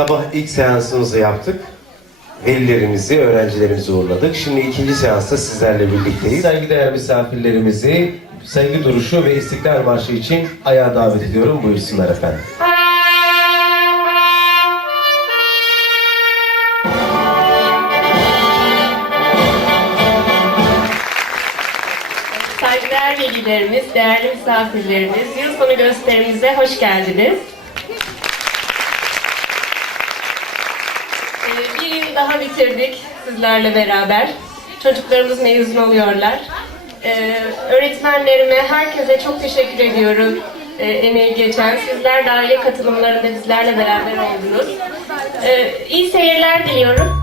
Sabah ilk seansımızı yaptık. Velilerimizi, öğrencilerimizi uğurladık. Şimdi ikinci seansta sizlerle birlikteyiz. Saygıdeğer misafirlerimizi saygı duruşu ve İstiklal Marşı için ayağa davet ediyorum. Buyursunlar efendim. Saygıdeğer velilerimiz, değerli misafirlerimiz, yıl sonu gösterimize hoş geldiniz. Bir yıl daha bitirdik sizlerle beraber. Çocuklarımız mezun oluyorlar. Ee, öğretmenlerime, herkese çok teşekkür ediyorum. Ee, emeği geçen, sizler de aile katılımlarında bizlerle beraber oldunuz. Ee, iyi seyirler diliyorum.